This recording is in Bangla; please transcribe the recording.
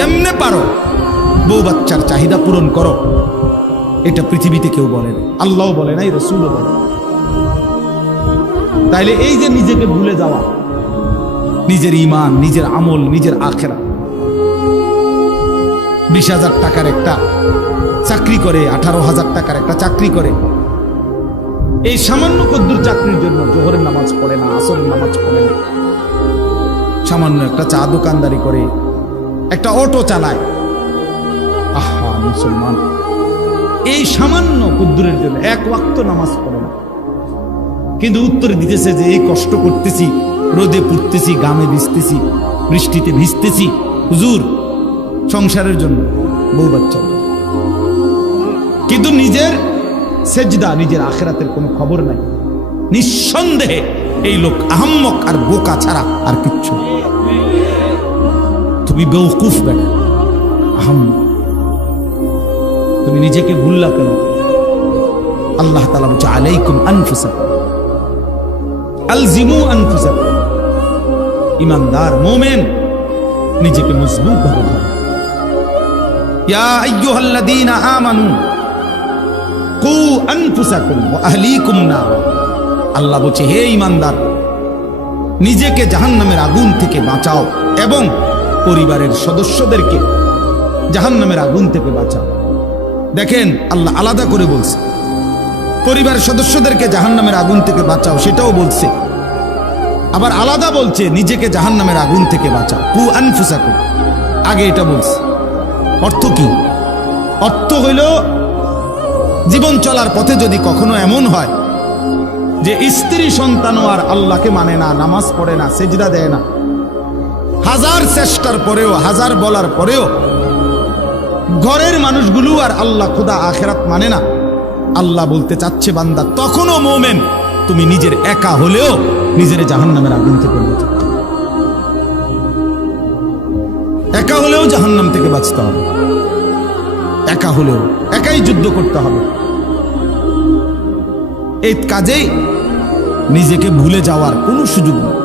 যেমনে পারো বউ বাচ্চার চাহিদা পূরণ করো। এটা পৃথিবীতে কেউ বলে না, আল্লাহও বলে নাই, রাসূলও বলে। তাইলে এই যে নিজেকে ভুলে যাওয়া, নিজের ঈমান, নিজের আমল, নিজের আখিরাত, 20,000 টাকার একটা চাকরি করে, 18,000 টাকার একটা চাকরি করে, এই সামান্য কদ্দুর চাকরির জন্য জোহরের নামাজ পড়ে না, আসরের নামাজ পড়ে না, সামান্য একটা চা দোকানদারি করে, একটা অটো চালায়। আহা মুসলমান, এই সামান্য কদ্দুরের জন্য এক ওয়াক্ত নামাজ পড়ে না, কিন্তু উত্তর দিতেছে যে এই কষ্ট করতেছি, রোদে পুড়তেছি, গামে ভিজতেছি, বৃষ্টিতে ভিজতেছি হুজুর সংসারের জন্য, বউ বাচ্চা। কিন্তু নিজের সেজদা, নিজের আখিরাতের কোনো খবর নাই। নিঃসন্দেহে এই লোক আহাম্মক আর বোকা ছাড়া আর কিচ্ছু। তুমি বেওকুফ বেটা, আহাম্মক। তুমি নিজেকে ভুললা কেন? আল্লাহ তাআলা বলছে আলাইকুম আনফুসাকুম আলজিমু আনফুসাকুম। ঈমানদার মুমিন নিজেকে মজবুত ভাবে ধরো। ইয়া আইয়ুহাল্লাযীনা আমানু কু আনফুসাকুম ওয়া আহলিকুম নার। আল্লাহ বলছে হে ঈমানদার, নিজেকে জাহান্নামের আগুন থেকে বাঁচাও এবং পরিবারের সদস্যদেরকে জাহান্নামের আগুন থেকে বাঁচাও। দেখেন আল্লাহ আলাদা করে বলছে, পরিবারের সদস্যদেরকে জাহান্নামের আগুন থেকে বাঁচাও সেটাও বলছে, আবার আলাদা বলছে নিজেকে জাহান্নামের আগুন থেকে বাঁচাও, কু আনফুসাকুম। আগে এটা বলছে। অর্থ কি? অর্থ হইল জীবন চলার পথে যদি কখনো এমন হয় যে স্ত্রী সন্তানও আর আল্লাহকে মানে না, নামাজ পড়ে না, সেজদা দেয় না, হাজার চেষ্টার পরেও, হাজার বলার পরেও ঘরের মানুষগুলো আর আল্লাহ খোদা আখিরাত মানে না, আল্লাহ বলতে চাচ্ছে বান্দা তখনও মুমিন তুমি নিজের একা হলেও নিজের জাহান্নামের আগুন থেকে বাঁচাও। একা হলেও জাহান্নাম থেকে বাঁচতে হবে, একা হলেও একাই যুদ্ধ করতে হবে। এই কাজেই নিজেকে ভুলে যাওয়ার কোনো সুযোগ নেই।